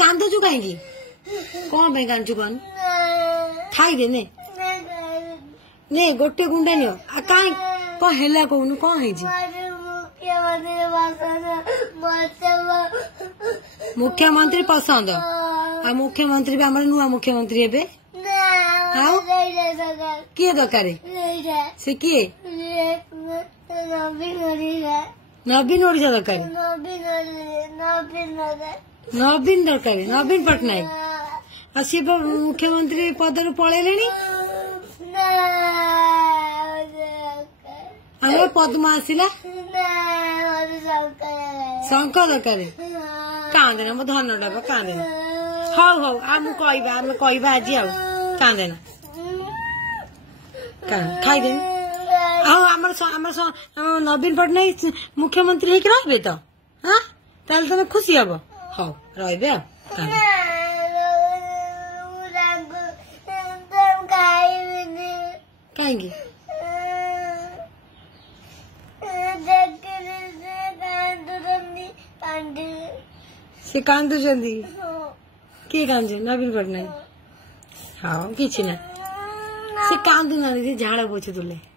कांदुचु कहीं कौन पे कांदुचु कौन खाई दे ने गोटे गुंडा नियो आ काई को हेला कहूनु कौन है जी मुख्यमंत्री पसंद आ मुख्यमंत्री भी हमारे नुआ मुख्यमंत्री है बे किए दरकार से किए नवीन ओडिशा दरकार नवीन दरकार नवीन पट्टनायक सी मुख्यमंत्री पदर पलैले हमें पद्मा आसला शंकर दरकार कांदेना मो धन डब कांदेना हौ हौ आम कहवा आज कांदेना खाईदे नवीन पट्टनायक मुख्यमंत्री होकर रही तो हाँ ताल तुम खुशी हम हौ रे कहीं से कांदु किए कांदे नवीन पट्टनायक हाँ कि से कांदु ना झाड़ पोछे तुले